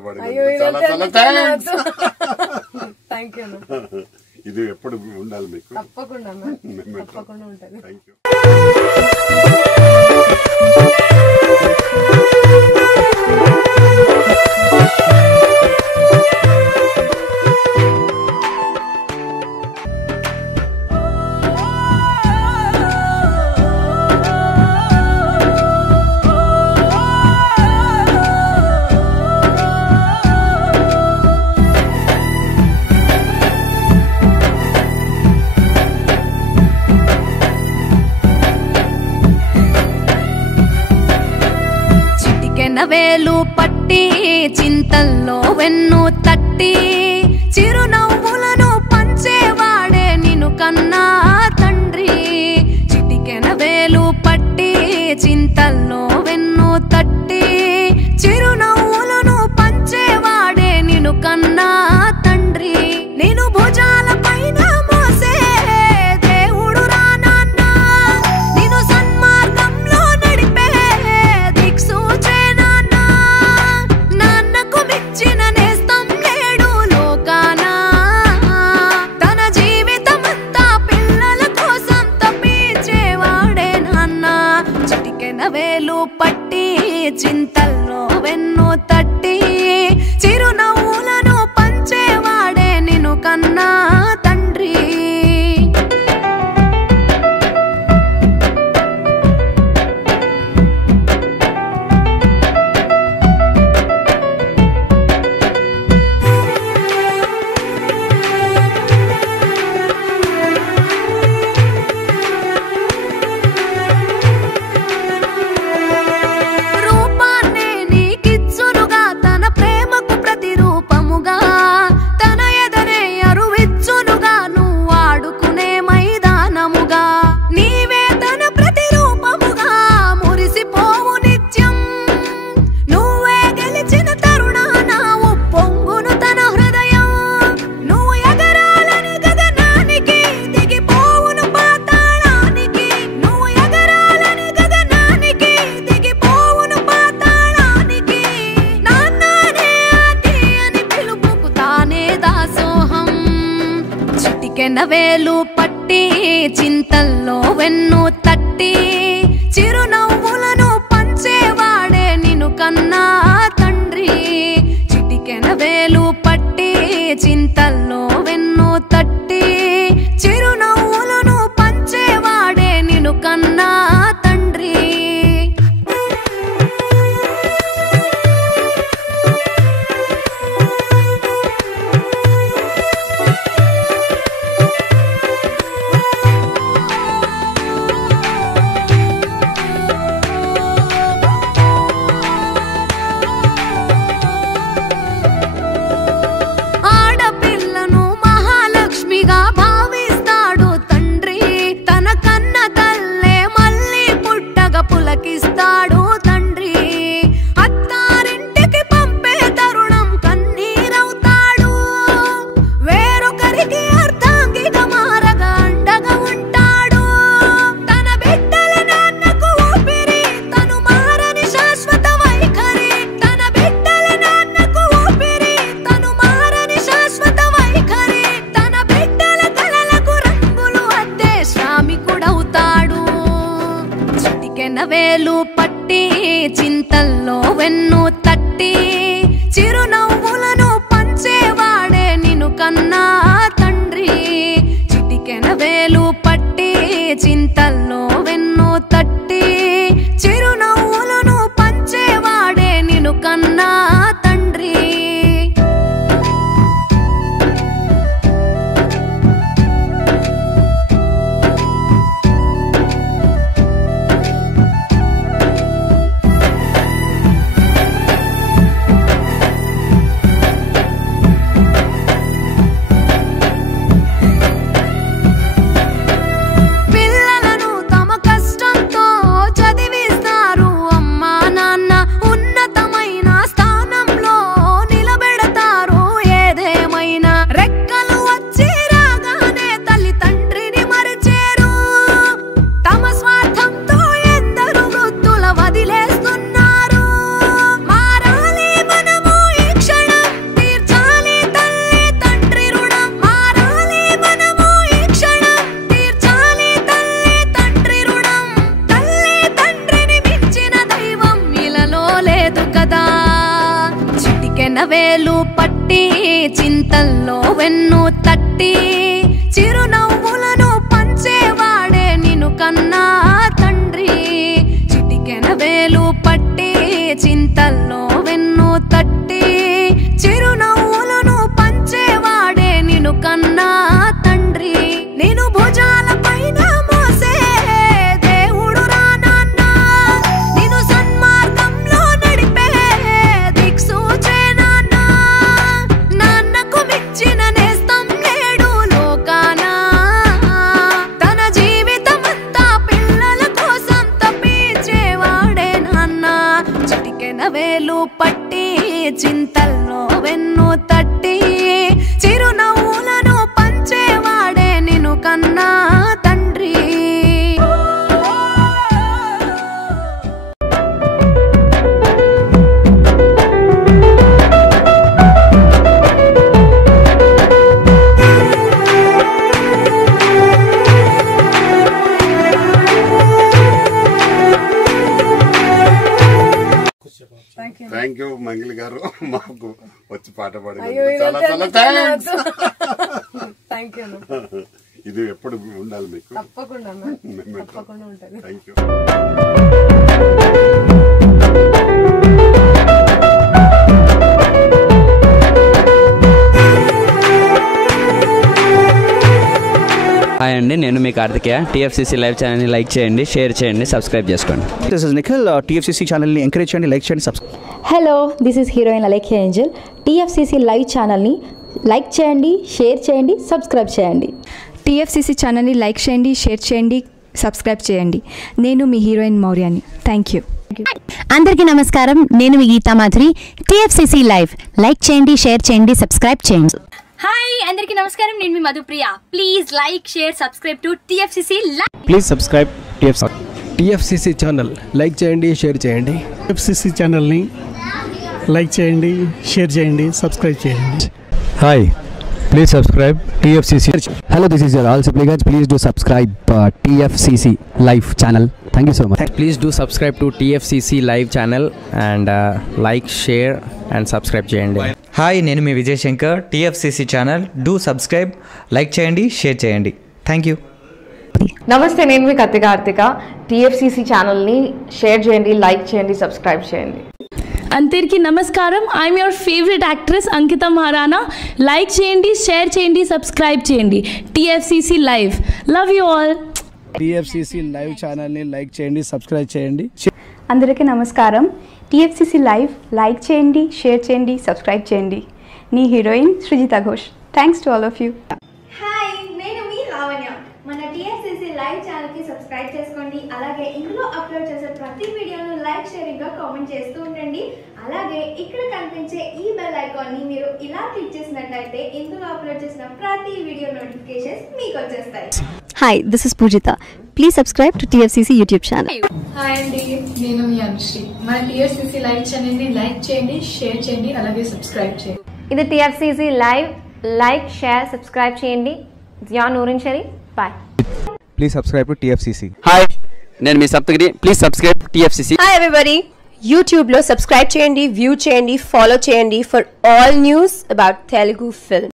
చాలా చాలా థ్యాంక్స్. ఇది ఎప్పుడు ఉండాలి మీకు? తప్పకుండా ఉంటుంది. Thank you. వేలు పట్టి చింతల్లో వెన్ను తట్టి చిరునవ్వులను పంచేవాడే నిన్ను కన్నా తండ్రి. చిటికెన వేలు పట్టి చింతల్లో వెన్ను తట్టి చిరునవ్వులను పంచేవాడే నిన్ను కన్నా తండ్రి. నేను భుజాల పైన మోసే దేవుడు రా నాన్న, నేను సన్మార్గంలో నడిపే దిక్సూచే వేలు పట్టి చింతల్లో వెన్ను తట్టి చిరునవ్వులను పంచేవాడే నిన్ను కన్నా తండ్రి. వేలు పట్టి చింతల్లో వెన్ను తట్టి చిరునవ్వులను పంచేవాడే నిన్ను కన్నా తండ్రి. చిటికెన వేలు పట్టి చింతల్లో వెన్ను తట్టి చిరునవ్వులను పంచేవాడే నిన్ను కన్నా తండ్రి. ఆడపిల్ల వేలు పట్టి చింతల్లో వెన్ను తట్టి చిరునవ్వులను పంచేవాడే నిన్ను కన్నా తండ్రి చిటికెన వేలు పట్టి చింతల్లో వెన్ను తట్టి చిరునవ్వులను పంచేవాడే నిన్ను కన్నా తండ్రి నేను భుజాల పైన మోసే దేవుడు రా నాన్న నేను సన్మార్గంలో నడిపే దిక్సూచే నాన్న నాన్నకు మించిన నేస్తం లేడు లోకాన తన జీవితమంతా పిల్లల కోసం తప్పించేవాడే నాన్న చిటికెన వేలు పట్టి చింతల్లో వెన్ను తట్టి చిరునవ్వులను పంచేవాడే నిన్ను కన్నా తండ్రి థ్యాంక్ యూ మంగిలి గారు మాకు వచ్చి పాట పాడి అయ్యో, చాలా చాలా థ్యాంక్స్. థ్యాంక్ యూ ఇది ఎప్పుడు ఉండాలి మీకు. తప్పకుండా తప్పకుండా ఉంటది. Thank you. హాయ్ అండి, నేను మీ కార్తికేయ. టీఎఫ్సీసీ లైవ్ ఛానల్ని లైక్ చేయండి, షేర్ చేయండి, సబ్స్క్రైబ్ చేసుకోండి. This is Nikhil. టీఎఫ్సీసీ ఛానల్ని ఎంకరేజ్ చేయండి, లైక్ చేయండి, subscribe. Hello, this is heroine Alekhya Angel. TFCC live ఛానల్ని లైక్ చేయండి, షేర్ చేయండి, సబ్స్క్రైబ్ చేయండి. టీఎఫ్సీసీ ఛానల్ని లైక్ చేయండి, షేర్ చేయండి, సబ్స్క్రైబ్ చేయండి. నేను మీ హీరోయిన్ మౌర్యాని. Thank you. అందరికీ నమస్కారం, నేను మీ Geetha Madhuri. TFCC live like చేయండి, షేర్ చేయండి, సబ్స్క్రైబ్ చేయండి. హాయ్ అందరికీ నమస్కారం, నేను మీ Madhupriya. Please like share subscribe to TFCC live. Please subscribe TFCC channel like చేయండి, షేర్ చేయండి. టీఎఫ్సీసీ ఛానల్ని లైక్ చేయండి, షేర్ చేయండి, సబ్స్క్రైబ్ చేయండి. Hi, please subscribe TFCC. Hello, this is your all supplicants. Please do subscribe TFCC live channel. Thank you so much. Please do subscribe to TFCC live channel and like share and subscribe చేయండి. Hi, నేను మీ Vijay Shankar. TFCC channel do subscribe, like చేయండి, share చేయండి. Thank you. నమస్తే, నేను మీ Karthika. TFCC ఛానల్ని share చేయండి, లైక్ చేయండి, సబ్స్క్రైబ్ చేయండి. అందరికీ నమస్కారం, I'm your favourite actress Ankita Maharana. Like చేయండి, షేర్ చేయండి, సబ్స్క్రైబ్ చేయండి. TFCC live. Love you all. TFCC live ఛానల్ని లైక్ చేయండి, సబ్స్క్రైబ్ చేయండి. అందరికీ నమస్కారం. టీఎఫ్సీసీ లైవ్ లైక్ చేయండి, షేర్ చేయండి, సబ్స్క్రైబ్ చేయండి. నీ heroine Srujitha Ghosh. Thanks to all of you. Hi, నేను మీ లావణ్య. మన టీఎఫ్సీసీ లైవ్ ఛానల్కి సబ్స్క్రైబ్ చేసుకోండి. అలాగే ఇందులో అప్లోడ్ చేసే ప్రతి వీడియోను లైక్, షేరింగ్గా కామెంట్ చేస్తూ ఉండండి. అలాగే ఇక్కడ కనిపించే ఈ బెల్ ఐకాన్ని మీరు ఇలా క్లిక్ చేసినట్లయితే ఇందులో అప్లోడ్ చేసిన ప్రతి వీడియో నోటిఫికేషన్స్ మీకు వచ్చేస్తాయి. Hi, this is Poojitha. Please subscribe to TFCC YouTube channel. Hi అండి, నేను మీ అనుశ్రీ. మన టీఎఫ్సీసీ లైవ్ ఛానల్ని లైక్ చేయండి, షేర్ చేయండి, అలాగే సబ్స్క్రైబ్ చేయండి. ఇది TFCC live. Like, share, subscribe చేయండి. Zia Noorin Shari. Bye. Please subscribe to TFCC. Hi, నేను మీ Saptagiri. Please subscribe TFCC. Hi everybody, యూట్యూబ్లో సబ్స్క్రైబ్ చేయండి, వ్యూ చేయండి, ఫాలో చేయండి for all news about Telugu film.